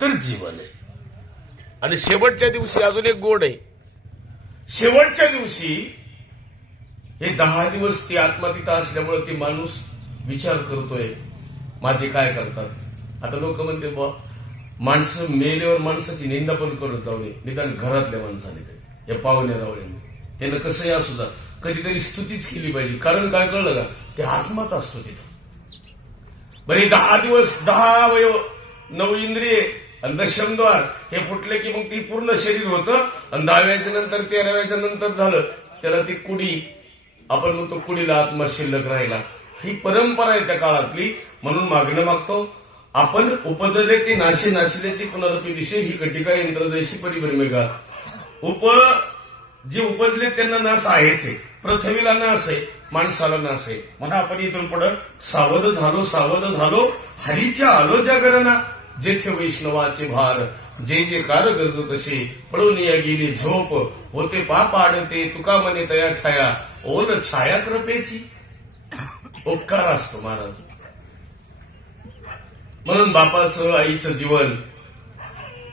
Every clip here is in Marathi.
तर जीवन आहे. आणि शेवटच्या दिवशी अजून एक गोड आहे. शेवटच्या दिवशी हे दहा दिवस ती आत्मा तिथं असल्यामुळे ती माणूस विचार करतोय माझे काय करतात? आता लोक म्हणते बा माणसं मेल्यावर माणसाची निंदा पण करत जाऊ नये. निदान घरातल्या माणसाने तरी या पाहुण्या रावळ्यांनी. त्यानं कसंही असू जा कधीतरी स्तुतीच केली पाहिजे. कारण काय कळलं का? ते आत्माच असतो तिथं. बरे दहा दिवस दहा अवयव नऊ इंद्रिये आणि दशमद्वार हे फुटले की मग ती पूर्ण शरीर होतं. आणि दहाव्याच्या नंतर तेराव्याच्या नंतर झालं. त्याला ती कुडी आपण म्हणतो कुडीला आत्मा शिल्लक राहिला. ही परंपरा आहे त्या काळातली. म्हणून मागणं मागतो. आपण उपजले ते नाशी नाशिले ती पुनरपी दिशे. ही कटिका इंद्रजयशी जैशी परिभ्रमेगा उप जे उपजले त्यांना नाश आहेच आहे. पृथ्वीला नाश आहे. माणसाला नाश आहे. म्हणून आपण इथून पुढं सावध झालो सावध झालो. हरीच्या आलो जागरणा जेथे वैष्णवाचे भार जे जे कार गरजो तसे पळून या गेली झोप होते पाप आडते तुका मने तया ठाया ओल छाया कृपेची. उपकार असतो महाराज. म्हणून बापाचं आईचं जीवन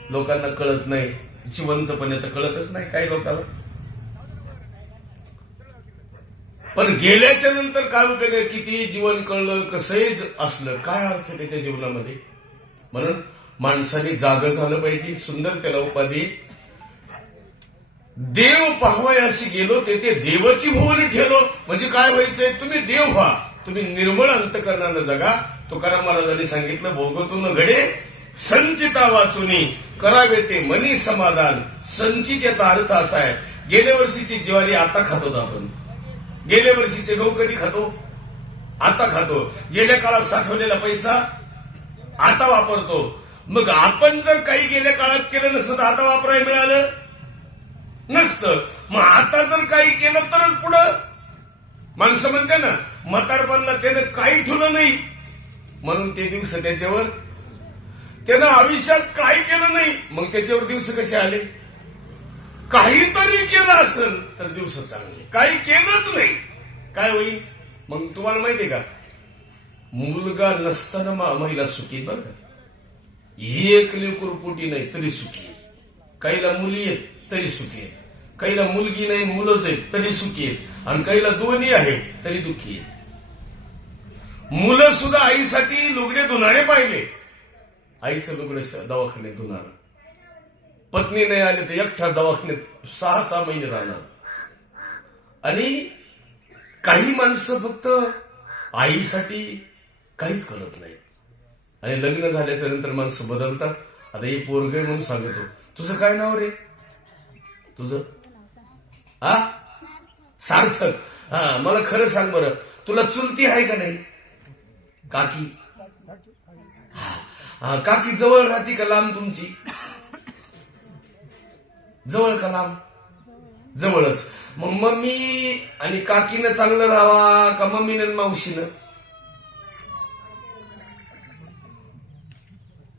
लोकांना कळत नाही जिवंतपणे तर कळतच नाही काही लोकांना. पण गेल्याच्यानंतर काय उपयोग किती जीवन कळलं कसंही असलं काय अर्थ त्याच्या जीवनामध्ये? म्हणून माणसाने जाग झालं पाहिजे सुंदर त्याला उपाधी. देव पाहवायाशी गेलो तेथे देवाची भुवनी ठेलो. म्हणजे काय व्हायचंय? तुम्ही देव व्हा. तुम्ही निर्मळ अंतकरणानं जगा. तुकाराम महाराजांनी सांगितलं भोगतून घडे संचिता वाचुनी करावे ते मनी समाधान. संचित याचा अर्थ असा आहे गेल्या वर्षीची ज्वारी आता खातो आपण. गेल्या वर्षीचे गहू कधी खातो? आता खातो. गेल्या काळात साठवलेला पैसा आता वापरतो. मग आपण जर काही गेल्या काळात केलं नसतं तर आता वापरायला मिळालं? नसतं. मग आता जर काही केलं तरच पुढं. माणसं म्हणते ना म्हातारपणला त्यानं काही ठुलं नाही. म्हणून ते दिवस त्याच्यावर त्यानं आयुष्यात काही केलं नाही. मग त्याच्यावर दिवस कसे आले? काहीतरी केलं असेल तर दिवस चांगले. काही केलंच नाही. काय होईल? मग तुम्हाला माहितीये का? मुलगा नसताना मा- महिला सुखी बर ही एक लेकर पोटी नाही तरी सुखी काहीला मुली आहेत तरी सुखी आहे. काहीला मुलगी नाही मुलंच आहेत तरी सुखी आहेत आणि काहीला दोन्ही आहेत तरी दुःखी आहेत मुलं सुद्धा आईसाठी लुगडे धुणारे पाहिले. आईचं लुगडे दवाखान्यात धुणार. पत्नी नाही आली तर एकटा दवाखान्यात सहा सहा महिने राहणार. आणि काही माणसं फक्त आईसाठी काहीच कळत नाही. आणि लग्न झाल्याच्यानंतर माणसं बदलतात. आता हे पोरग म्हणून सांगतो. तुझं काय नाव रे? तुझं? हा? सार्थक. हा मला खरं सांग बरं. तुला चुलती आहे का नाही? काकी. हा, हा, काकी जवळ राहते का लांब तुमची? जवळ का लांब? जवळच. मग मम्मी आणि काकीनं चांगलं राहावा का मम्मीनं मावशीनं?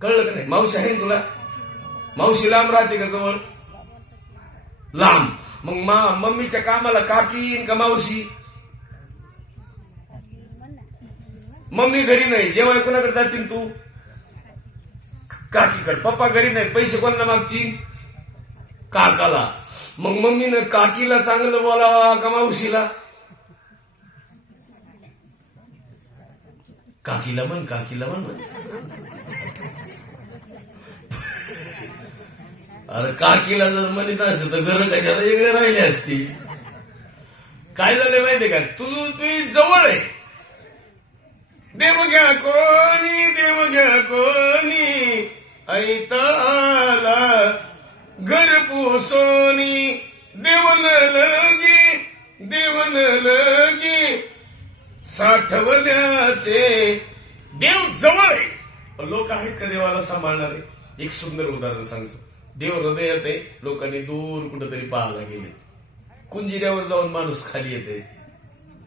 कळलं का नाही? मावशी आहे ना तुला? मावशी लांब राहते का जवळ? लांब. मग मा मम्मीच्या कामाला काकी का मावशी? मम्मी घरी नाही जेव्हा कोणाकडे जातील तू? काकीकडे. पप्पा घरी नाही पैसे कोणाला मागची काकाला. मग मम्मीनं काकीला चांगलं बोलावा का मावशीला? काकीला म्हण काकीला म्हण. अरे काकीला जर म्हणत असत तर घर कशाला वेगळे राहिले असती? काय झालंय माहितीये का? तुझ मी जवळ आहे. देव घ्या कोणी देव घ्या कोणी. ऐताला घर पोसोनी. देवन लगी देवन लगी. साठवण्याचे देव जवळ आहे. लोक आहेत का देवाला सांभाळणारे? एक सुंदर उदाहरण सांगतो. देव हृदयात आहे लोकांनी दूर कुठेतरी पाहायला गेले. कुंजिऱ्यावर जाऊन माणूस खाली येते.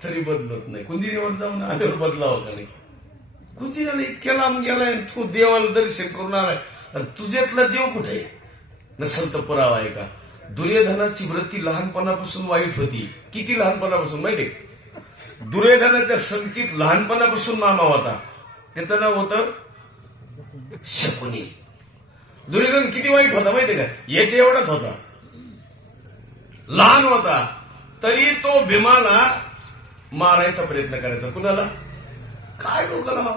तरी बदलत नाही. कुंजिऱ्यावर जाऊन आल्यावर बदलाव का नाही? कुंजिऱ्याला इतक्या लांब गेलाय आणि तू देवाला दर्शन करून आलाय. आणि तुझ्यातला देव कुठे आहे? नसल तर पुरावा आहे का? दुर्योधनाची वृत्ती लहानपणापासून वाईट होती. किती लहानपणापासून माहिती दुर्योधनाच्या संगतीत लहानपणापासून मामा होता. त्याचं नाव होतं शकुनी. दुर्योधन किती वाईट होता माहिती का? याच्या एवढाच होता. लहान होता. तरी तो भीमाला मारायचा प्रयत्न करायचा. कुणाला? काय डोकं हा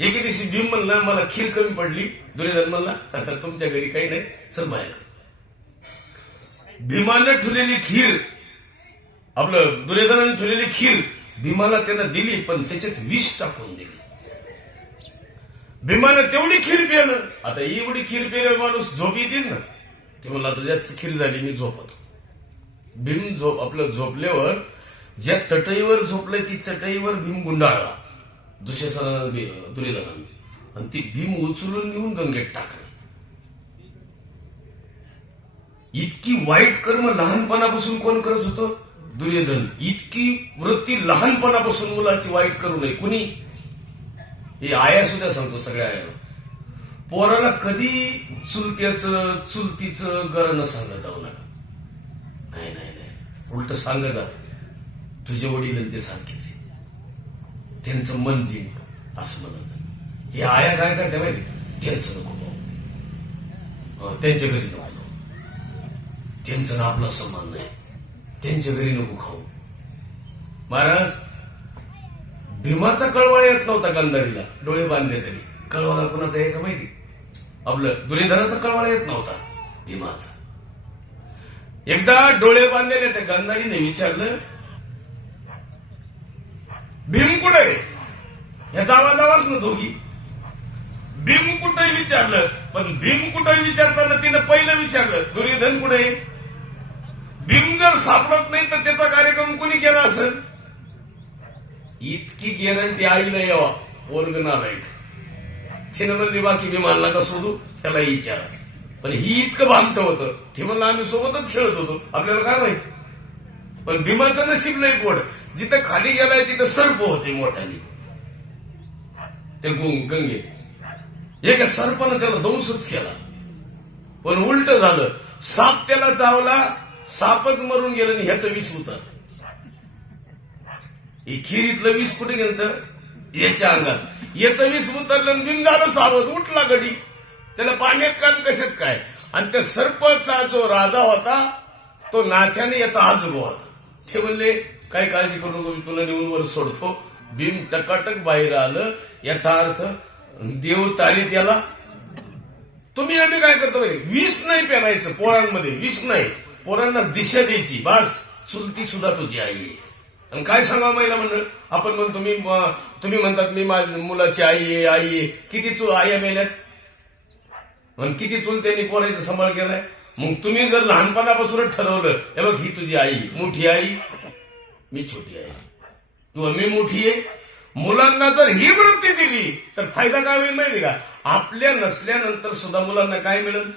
एके दिवशी भीम म्हणला मला खीर कमी पडली. दुर्योधन म्हणला तुमच्या घरी काही नाही चल माया भीमानं ठुलेली खीर आपलं दुर्योधनाने ठुलेली खीर भीमाला त्यानं दिली पण त्याच्यात विष टाकून दिली. भीमानं तेवढी खीर पिलं आता एवढी खीर पिलं माणूस झोप येतील ना? ते मला आता जास्त खीर झाली मी झोपतो. भीम झोप आपलं झोपल्यावर ज्या चटईवर झोपलंय ती चटईवर भीम गुंडाळला. दुसऱ्या बी- दुर्योधनाने. आणि ती भीम उचलून नेऊन गंगेत टाकली. इतकी वाईट कर्म लहानपणापासून कोण करत होतं? दुर्योधन. इतकी वृत्ती लहानपणापासून मुलाची वाईट करू नये. कुणी? ही आया सुद्धा सांगतो सगळ्या आया पोराला कधी चुलत्याचं चुलतीचं गरज सांगत जाऊ नका. नाही नाही नाही. उलट सांगत जा. तुझे वडील ते सारखेच त्यांचं मन जिंक असं म्हणत हे आया काय करते माहिती त्यांचं नको पाहू. त्यांच्या घरी नको. त्यांचं ना आपला सन्मान नाही. त्यांच्या घरी नको खाऊ. महाराज भीमाचा कळवळ येत नव्हता गंधारीला. डोळे बांधले तरी. कळवळा कुणाचा यायचं माहिती? आपलं दुर्योधनाचा कळवळ येत नव्हता. भीमाचा. एकदा डोळे बांधलेले त्या गांधारीने विचारलं भीम कुठे ह्याचा आवाज आवाज ना दोघी. भीम कुठे विचारलं. पण भीम कुठे विचारताना तिनं पहिलं विचारलं दुर्योधन कुठे भीम जर सापडत नाही तर त्याचा कार्यक्रम कोणी केला असेल? इतकी गॅरंटी आईला यावा वर्ग नालायक. तिनं म्हणली बाकी विमानला का सोडू? त्याला विचारा. पण ही इतकं भामट होतं. ते म्हणलं आम्ही सोबतच खेळत होतो. आपल्याला काय माहीत? पण भीमाचं नशीब नाही कोण जिथं खाली गेलाय तिथं सर्प होते मोठ्याने ते गुंग. गंगे एका सर्पानं त्याला दंशच केला. पण उलट झालं. साप त्याला चावला सापच मरून गेलं आणि ह्याचं विष उतर हे खिरीतलं वीस कुठे गेलं याच्या अंगात याचं वीस उतरलं आणि बिन झालं सावध उठला गडी त्याला पाण्यात काम कशात काय आणि त्या सर्पचा जो राजा होता तो नाथ्याने याचा आजोबा होता ते म्हणले काय काळजी करू नको मी तुला नेऊन वर सोडतो भीम टकाटक बाहेर आलं याचा अर्थ देव तारीत त्याला तुम्ही आम्ही काय करतो वीस नाही पेरायचं पोरांमध्ये वीस नाही पोरांना दिशा द्यायची बास चुलती सुद्धा तुझी आई आहे आणि काय सांगा महिला मंडळ? आपण म्हणतो मी तुम्ही म्हणतात मी माझ्या मुलाची आई आहे आई आहे. किती चूल आया मेल्यात? आणि किती चूल त्यांनी पोरायचा सांभाळ केलाय? मग तुम्ही जर लहानपणापासूनच ठरवलं हे बघ ही तुझी आई मोठी आई मी छोटी आई. किंवा मी मोठी आहे. मुलांना जर ही वृत्ती दिली तर फायदा काय होईल माहिती का? आपल्या नसल्यानंतर सुद्धा मुलांना काय मिळेल?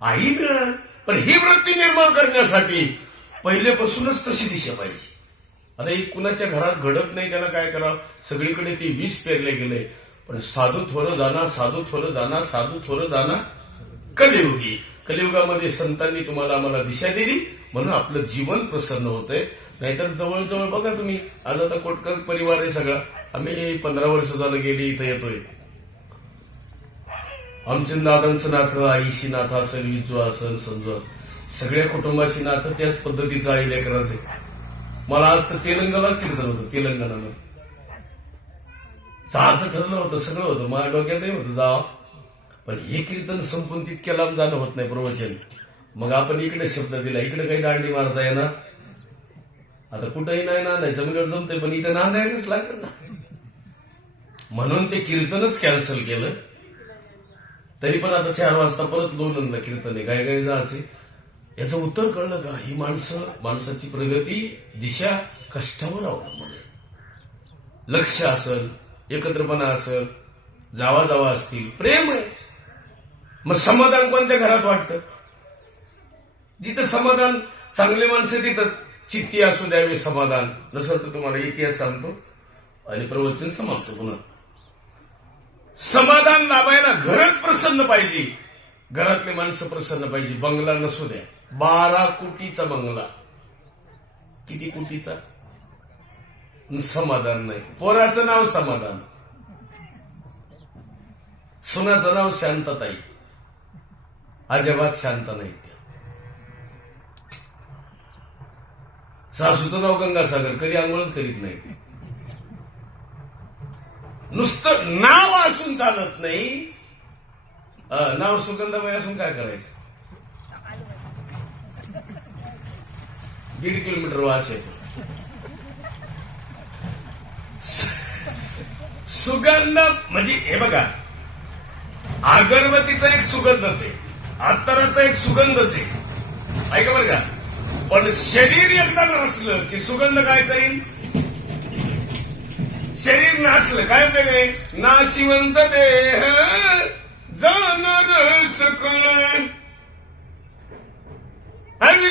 आई मिळेल. पण ही वृत्ती निर्माण करण्यासाठी पहिलेपासूनच तशी दिशा पाहिजे. आता ही कुणाच्या घरात घडत नाही त्याला काय करावं? सगळीकडे ती विष पेरले गेले. पण साधू थोरं जाणार साधू थोरं जाणार साधू थोरं जाणार. कलियुगी. कलियुगामध्ये संतांनी तुम्हाला आम्हाला दिशा दिली म्हणून आपलं जीवन प्रसन्न होतंय. नाहीतर जवळजवळ बघा तुम्ही आज आता कोटकर परिवार आहे सगळा. आम्ही पंधरा वर्ष झालं गेली इथं येतोय. आमचे नादांचं नाथ आईशी नाथ असेल विजू असेल संजू असेल. सगळ्या कुटुंबाशी नातं त्याच पद्धतीचं आई लेकराचं. मला आज तर तेलंगणा कीर्तन होतं तेलंगणामध्ये जायचं ठरलं होतं सगळं होतं. माझ्या डोक्यातही होतं जा. पण हे कीर्तन संपून तितक्या लांब जाणं होत नाही प्रवचन. मग आपण इकडे शब्द दिला इकडे काही दांडी मारता येणार? आता कुठंही नाही ना नाही जमिनीवर जमतंय पण इथं द्यायलाच लागेल ना. म्हणून ते कीर्तनच कॅन्सल केलं. तरी पण आता चार वाजता परत लोणंदला कीर्तन आहे. काय काय जायचे याचं उत्तर कळलं का? ही माणसं माणसाची प्रगती दिशा कष्टावर अवलंबून आहे. लक्ष असेल एकत्रपणा असेल जावा जावा असतील प्रेम आहे. मग समाधान कोणत्या घरात वाटतं? जिथं समाधान चांगले माणसं तिथं चित्ती असू द्यावे समाधान. नसेल तर तुम्हाला इतिहास सांगतो आणि प्रवचन समाप्त पुन्हा. समाधान लाभायला घरच प्रसन्न पाहिजे. घरातले माणसं प्रसन्न पाहिजे. बंगला नसू द्या. बारा कोटीचा बंगला. किती कोटीचा? समाधान नाही. पोराचं नाव समाधान. सुनाचं नाव शांतताई. अजिबात शांत नाही सासूचं नाव गंगासागर कधी आंघोळच करीत नाही. नुसतं नाव असून चालत नाही. अं, नाव सुगंधाबाई असून काय करायचं? दीड किलोमीटर वास येतो सुगंध म्हणजे हे बघा अगरबत्तीचा एक सुगंधच आहे अत्तराचा एक सुगंधच आहे. ऐका बरं का? पण शरीर एकदा नसलं की सुगंध काय करीन शरीर नाचलं काय उपयोग नाशिवंत देह जाणार सकळ. आणि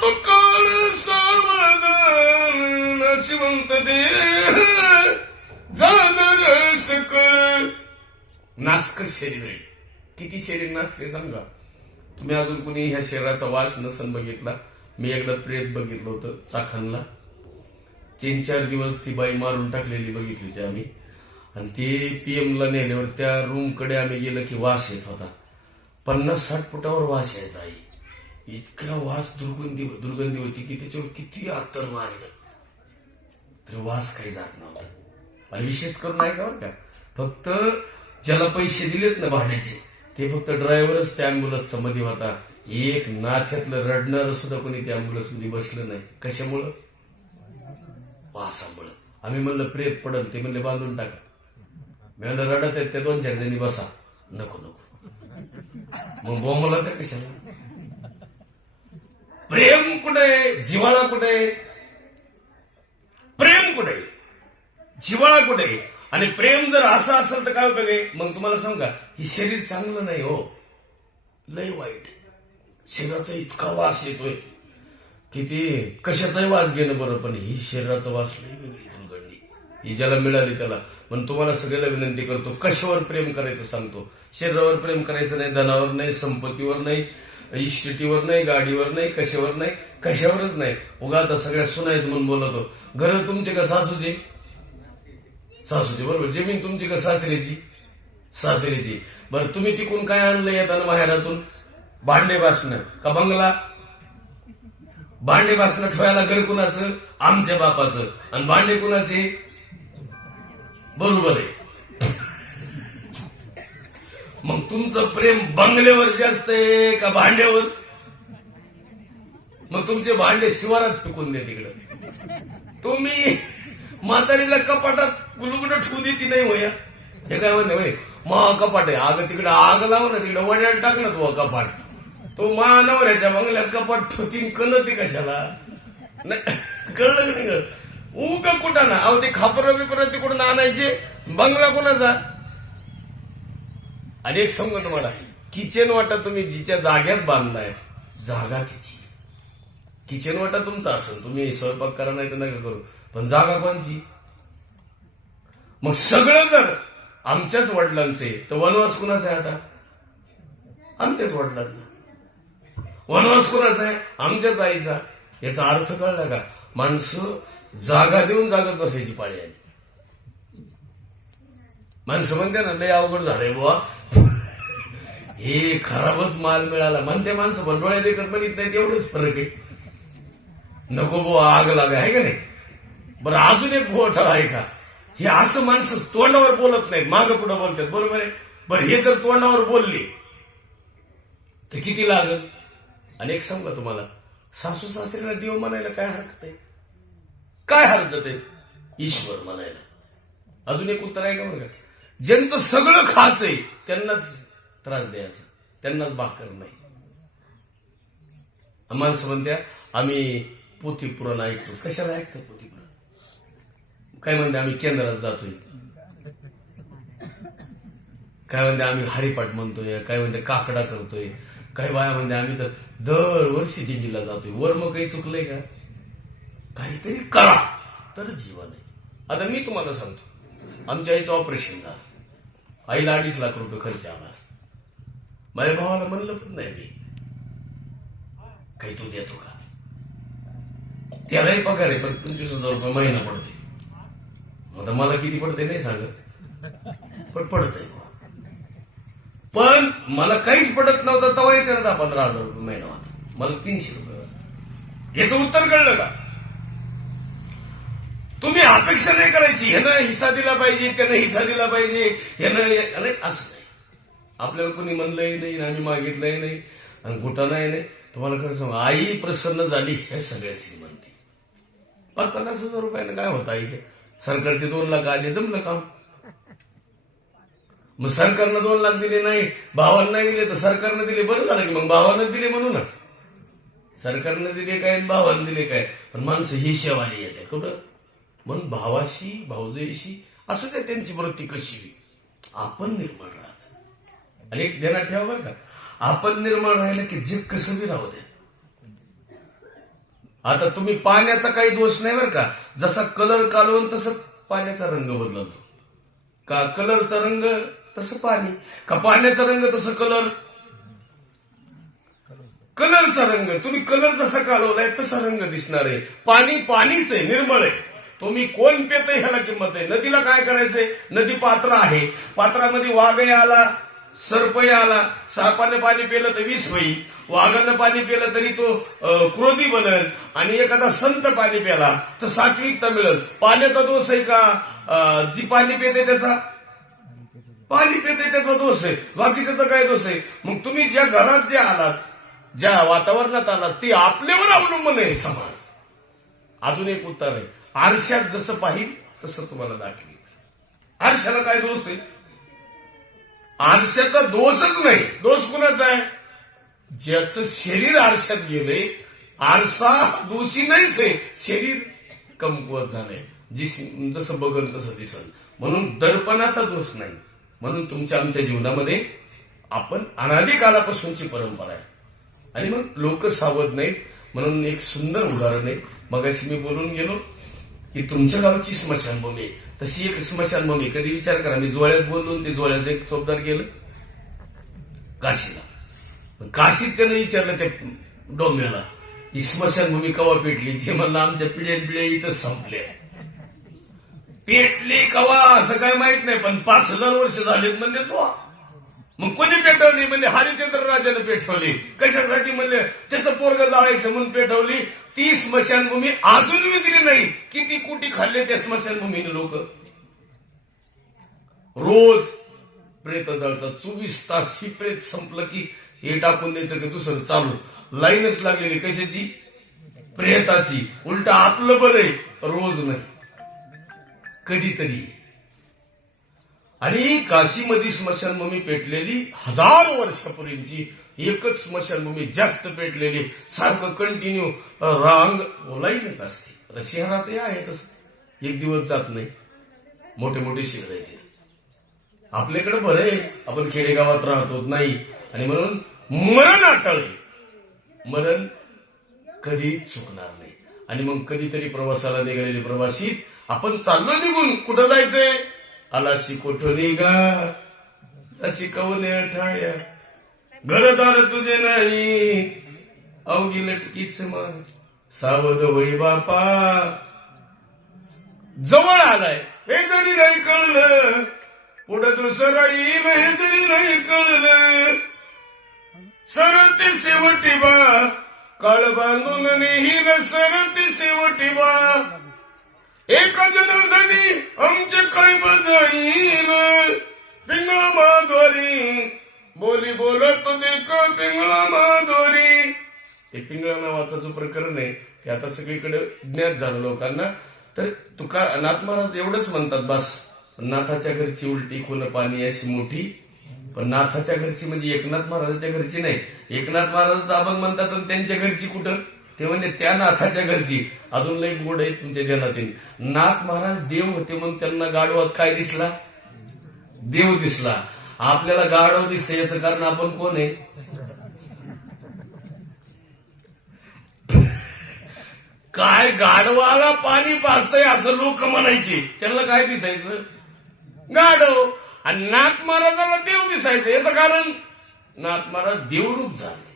तो काळ सावधान नाशिवंत देह जाणार सकळ नास्क शरीर आहे किती शरीर नासके सांगा. तुम्ही अजून कुणी ह्या शरीराचा वास नसन बघितला? मी एकदा प्रेत बघितलं होतं चाखणला तीन चार दिवस ती बाई मारून टाकलेली बघितली होती आम्ही. आणि ती पीएमला नेल्यावर त्या रूमकडे आम्ही गेलं की वास येत होता. पन्नास साठ फुटावर वास यायचा आई. इतका वास दुर्गंधी हो-, दुर्गंधी होती की त्याच्यावर किती अत्तर मारलं तर वास काही जात नव्हता. आणि विशेष करून नाही का का फक्त ज्याला पैसे दिलेत ना भाड्याचे ते फक्त ड्रायव्हरच त्या अँब्युलन्सचा मध्ये होता. एक नाथ्यातलं रडणार सुद्धा कोणी त्या अँब्युलन्समध्ये बसलं नाही. कशामुळं? वासामुळं. आम्ही म्हणलं प्रेत पडल ते म्हणले बांधून टाका. मी म्हणलं रडत आहेत त्या दोन चार जणी बसा. नको नको. मग बोंबला त्या कशाला? प्रेम कुठे? जिव्हाळा कुठे? प्रेम कुठे? जिव्हाळा कुठे? आणि प्रेम जर असं असेल तर काय उपयोग आहे? मग तुम्हाला सांगा ही हे शरीर चांगलं नाही हो. लय वाईट. शरीराचा इतका वास येतोय. की कशाचाही वास घेणं बरं पण ही शरीराचा वास लय वेगळी दुर्घडली ही ज्याला मिळाली त्याला. पण तुम्हाला सगळ्याला विनंती करतो कशावर प्रेम करायचं सांगतो? शरीरावर प्रेम करायचं नाही धनावर नाही संपत्तीवर नाही. म्हणजे इस्टेटीवर नाही गाडीवर नाही कशावर नाही कशावरच नाही. उगा आता सगळ्या सुनायत म्हणून बोलतो घर तुमचे का सासूचे? सासूचे बरोबर. जमीन तुमची का सासऱ्याची? सासऱ्याची. बरं तुम्ही तिकून काय आणलं येताना माहेरातून भांडे बासणं. का बंगला? भांडे बासणं ठेवायला घर कुणाचं? आमच्या बापाचं. आणि भांडे कुणाचे? बरोबर आहे. मग तुमचं प्रेम बंगल्यावर जास्त आहे का भांड्यावर? मग तुमचे भांडे शिवारात फेकून दे तिकडं. तुम्ही म्हातारीला कपाटात गुलगुड ठेवू देती नाही होया. हे काय म्हणते होय? महा कपाट आहे. आग तिकडे आग लाव ना तिकडे वड्याला टाक ना तू कपाट. तो मानवऱ्याच्या बंगल्यात कपाट ठोतीन कळत ती कशाला? नाही कळलं की नाही कळलं? का कुठं ना? अहो ते खापर बिपर तिकडून आणायचे. बंगला कोणाचा? आणि एक सांगू तुम्हाला? किचन वाटा तुम्ही जिच्या जाग्यात बांधलाय जागा तिची. किचन वाटा तुमचा असेल तुम्ही स्वयंपाक करा नाही तर नका करू. पण जागा कोणची? मग सगळं जर आमच्याच वडिलांचे तर वनवास कुणाचा आहे आता? आमच्याच वडिलांचा. वनवास कुणाचा आहे? आमच्याच आईचा. याचा अर्थ कळला का? माणसं जागा देऊन जागत बसायची पाळी आली. माणसं म्हणते ना लय अवघड झालंय बुवा. हे खराबच माल मिळाला. म्हणते माणसं पण डोळ्या देखत पण नाही तेवढंच फरक आहे. नको बुवा आग लागा आहे का नाही? बरं अजून एक गोठा आहे का? हे असं माणसं तोंडावर बोलत नाहीत मागं पुढं बोलतात. बरोबर आहे? बरं हे जर तोंडावर बोलले तर किती लागत आणि एक सांगू तुम्हाला? सासू सासऱ्याला देव म्हणायला काय हरकत आहे? काय हरकत आहे? ईश्वर म्हणायला. अजून एक उत्तर आहे का बरं? का ज्यांचं सगळं खाच आहे त्यांनाच त्रास द्यायचा. त्यांनाच भाकर नाही. माणसं म्हणत्या आम्ही पोथी पुराण ऐकतो. कशाला ऐकतो पोथी पुराण? काय म्हणते आम्ही केंद्रात जातोय. काय म्हणते आम्ही हरिपाठ म्हणतोय. काय म्हणते काकडा करतोय. काय बाया म्हणते आम्ही तर दरवर्षी दिल्लीला जातोय. वर मग काही चुकलंय का? काहीतरी करा तर जीवन आहे. आता मी तुम्हाला सांगतो. आमच्या आईचं ऑपरेशन झालं. आईला अडीच लाख रुपये खर्च आला. माझ्या भावाला म्हणलं पण नाही मी. काही तू देतो का? त्यालाही पगार आहे पण पंचवीस हजार रुपये महिना पडते मग मला किती पडते नाही सांगत. पण पडत आहे पण मला काहीच पडत नव्हतं तेव्हा करता पंधरा हजार रुपये महिना होता. मला तीनशे रुपये याचं उत्तर कळलं का? तुम्ही अपेक्षा नाही करायची. ह्यानं हिस्सा दिला पाहिजे त्यानं हिस्सा दिला पाहिजे ह्यानं अरे असं नाही. आपल्याला कोणी म्हणलंही नाही आणि आम्ही मागितलंही नाही आणि कुठं नाही. तुम्हाला खरं सांगू आई प्रसन्न झाली हे सगळ्या श्रीमंती. पण पन्नास हजार रुपयाने काय होतं आईचे सरकारचे दोन लाख आले जमलं का? मग सरकारनं दोन लाख दिले नाही भावांना नाही दिले तर सरकारनं दिले बरं झालं की मग भावानं दिले म्हणू ना सरकारनं दिले काय भावानं दिले काय? पण माणसं ही शेवाली येते कुठं म्हणून भावाशी भाऊजयीशी असू द्या त्यांची वृत्ती कशी आपण निर्माण आणि एक ध्यानात ठेवा बरं का. आपण निर्माण राहिलं की जग कसं बी राहू दे. आता तुम्ही पाण्याचा काही दोष नाही बरं का. जसा कलर कालवून तसं पाण्याचा रंग बदलतो. का कलरचा रंग तसं पाणी का पाण्याचा रंग तसं कलर कलरचा रंग. तुम्ही कलर जसा कालवलाय तसा रंग दिसणार आहे. पाणी पाणीच आहे निर्मळ आहे. तुम्ही कोण पेत ह्याला किंमत आहे? नदीला काय करायचंय? नदी पात्र आहे. पात्रामध्ये वाघही आला सर्पही आला. सापाने पाणी पिलं तर विष होईल. वाघानं पाणी पिलं तरी तो क्रोधी बनल. आणि एखादा संत पाणी प्याला तर सात्विकता मिळेल. पाण्याचा दोष आहे का? जी पाणी पिते त्याचा? पाणी पिते त्याचा दोष आहे. बाकीच्याचा काय दोष आहे? मग तुम्ही ज्या घरात जे आलात ज्या वातावरणात आलात ती आपल्यावर अवलंबून आहे समाज. अजून एक उत्तर आहे. आरशात जसं पाहिल तसं तुम्हाला दाखवी आरशाला काय दोष आहे? आरशाचा दोषच नाही. दोष कुणाचा आहे? ज्याचं शरीर आरशात गेले आरसा दोषी नाहीच आहे. शरीर कमकुवत झालंय. जिस- जसं बघल तसं दिसल म्हणून दर्पणाचा दोष नाही. म्हणून तुमच्या आमच्या जीवनामध्ये आपण अनादी कालापासूनची परंपरा आहे. आणि मग लोक सावध नाहीत. म्हणून एक सुंदर उदाहरण आहे. मगाशी मी बोलून गेलो की तुमच्या गावची स्मशानभूमी आहे. तशी एक स्मशानभूमी कधी विचार करा मी जोळ्यात बोललो ते जोळ्याचं एक चोपदार गेलं काशीला. काशीत त्यानं विचारलं त्या डोंग्याला ही स्मशानभूमी कवा पेटली? ते म्हणलं आमच्या पिढ्या पिढ्या इथं संपल्या. पेटली कवा असं काय माहीत नाही पण पाच हजार वर्ष झालेत म्हणजे तो. मग कोणी पेटवली? म्हणजे हरिचंद्र राजाने पेटवली. कशासाठी म्हणले? त्याचं पोरग जाळायचं म्हणून पेटवली. ती स्मशानभूमी अजून दिली नाही. किती कुटी खाल्ले त्या स्मशानभूमीने लोक? रोज प्रेत जळतात. चोवीस तास ही प्रेत संपलं की हे टाकून द्यायचं की दुसरं चालू. लाईनच लागलेली कशाची? प्रेताची. उलट आपलं बरं आहे रोज नाही. कधीतरी. आणि काशीमध्ये स्मशानभूमी पेटलेली हजारो वर्षापूर्वीची एकच स्मशानभूमी जास्त पेटलेली सारखं कंटिन्यू रांग लाईनच असते. शहरातही आहे तसं. एक दिवस जात नाही. मोठे मोठे शहर आहेत आपल्याकडे बरं आहे. आपण खेडेगावात राहतो नाही. आणि म्हणून मरण अटळ मरण कधी चुकणार नाही. आणि मग कधीतरी प्रवासाला निघालेले प्रवासी आपण चाललो निघून. कुठं जायचंय? आलाशी कोठं निघा? जशी कवने ठाया घरदार तुझे नाही. अवघी लटकीच मग. सावध वै बापा. जवळ आलाय. हे जरी नाही कळलं पुढं दुसरं येईल हे जरी नाही कळलं. सरते शेवटी बा. काळ बांधून नेहील सरते शेवटी बा. एका जनार्दनी आमचे काय बजाईल पिंगळा माधवारी बोली बोलत म्हणजे पिंगळा माधुरी. हे पिंगळा नावाचा जो प्रकरण आहे ते आता सगळीकडे ज्ञात झालं लोकांना. तर तुका नाथ महाराज एवढंच म्हणतात बस. नाथाच्या घरची उलटी खून पाणी अशी मोठी. पण नाथाच्या घरची म्हणजे एकनाथ महाराजाच्या घरची नाही. एकनाथ महाराजांचा अभंग म्हणतात त्यांच्या घरची कुठं? ते म्हणजे त्या नाथाच्या घरची. अजून लई गोड आहे तुमच्या ध्यानात नाथ महाराज देव होते म्हणून त्यांना गाडवात काय दिसला? देव दिसला. आपल्याला गाढव दिसते याचं कारण आपण कोण आहे? काय गाढवाला पाणी पाजतंय असं लोक म्हणायचे. त्यांना काय दिसायचं? गाढव. आणि नाथ महाराजाला देव दिसायचं याचं कारण नाथ महाराज देवरूप झाले.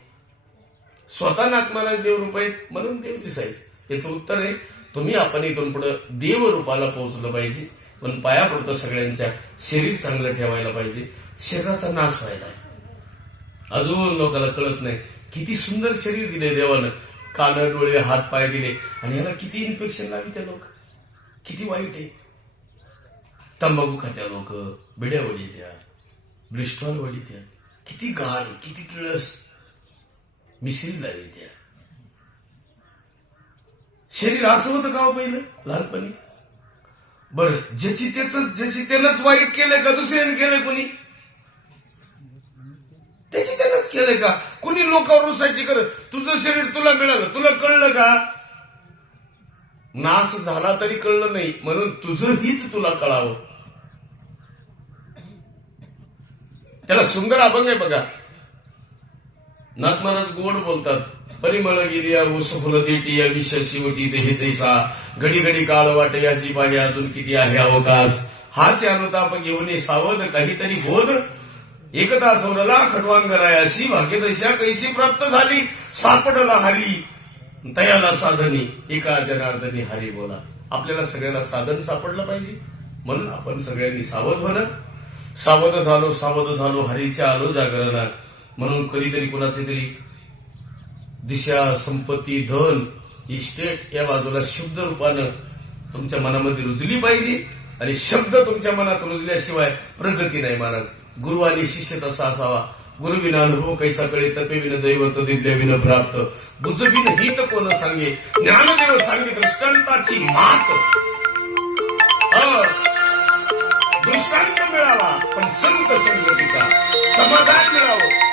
स्वतः नाथ महाराज देवरूप आहेत म्हणून देव दिसायचे. याचं उत्तर आहे तुम्ही आपण इथून पुढे देवरूपाला पोहोचलं पाहिजे. पण पाया पडतो सगळ्यांच्या शरीर चांगलं ठेवायला पाहिजे. शरीराचा नाश व्हायला अजून लोकांना कळत नाही. किती सुंदर शरीर दिले देवानं. कान डोळे हात पाय दिले. आणि याला किती इन्फेक्शन लागली त्या लोक. किती वाईट आहे. तंबाखू खात्या लोक बिड्या वडीत्या ब्रिस्टॉल वडीत्या किती घाण किती किळस. मिसरी द्या. शरीर असं होतं का हो पहिलं? लहानपणी? बर ज्याची त्याच ज्याची त्यानंच वाईट केलंय का दुसऱ्याने केलंय कोणी? त्याची त्यानंच केलंय का? कुणी लोकांवर रुसायची करत तुझं शरीर तुला मिळालं. तुला कळलं का? नाश झाला तरी कळलं नाही. म्हणून तुझं हित तुला कळावं. त्याला सुंदर अभंग आहे बघा. नाथ महाराज गोड बोलतात. परिमळ गिरिया ऊस फुल देटी या विष शिवटी देहे तैसा. घडी घडी काळ वाट याची पाणी अजून किती आहे अवकाश? हाच अनुताप घेऊन ये सावध काहीतरी बोध एकदा सोडला खडवांगरायाशी भाग्यदशा कैशी प्राप्त झाली? सापडला हरी. तयाला साधनी एका जनार्दनी हरी बोला. आपल्याला सगळ्यांना साधन सापडलं पाहिजे. म्हणून आपण सगळ्यांनी सावध होणं सावध झालो सावध झालो हरीच्या आलो जागरणात. म्हणून कधीतरी कुणाचे तरी दिशा संपत्ती धन इस्टेट या बाजूला शुद्ध रूपानं तुमच्या मनामध्ये रुजली पाहिजे. आणि शब्द तुमच्या मनात रुजल्याशिवाय प्रगती नाही महाराज गुरु आणि शिष्य तसा असावा. गुरु विना अनुभव कैसा कळे तपे विन दैवत दिद्या विन प्राप्त. बुजविन हित कोण सांगे? ज्ञानदेव सांगे दृष्टांताची मात. दृष्टांत मिळावा पण संत संगतीचा समाधान मिळावं.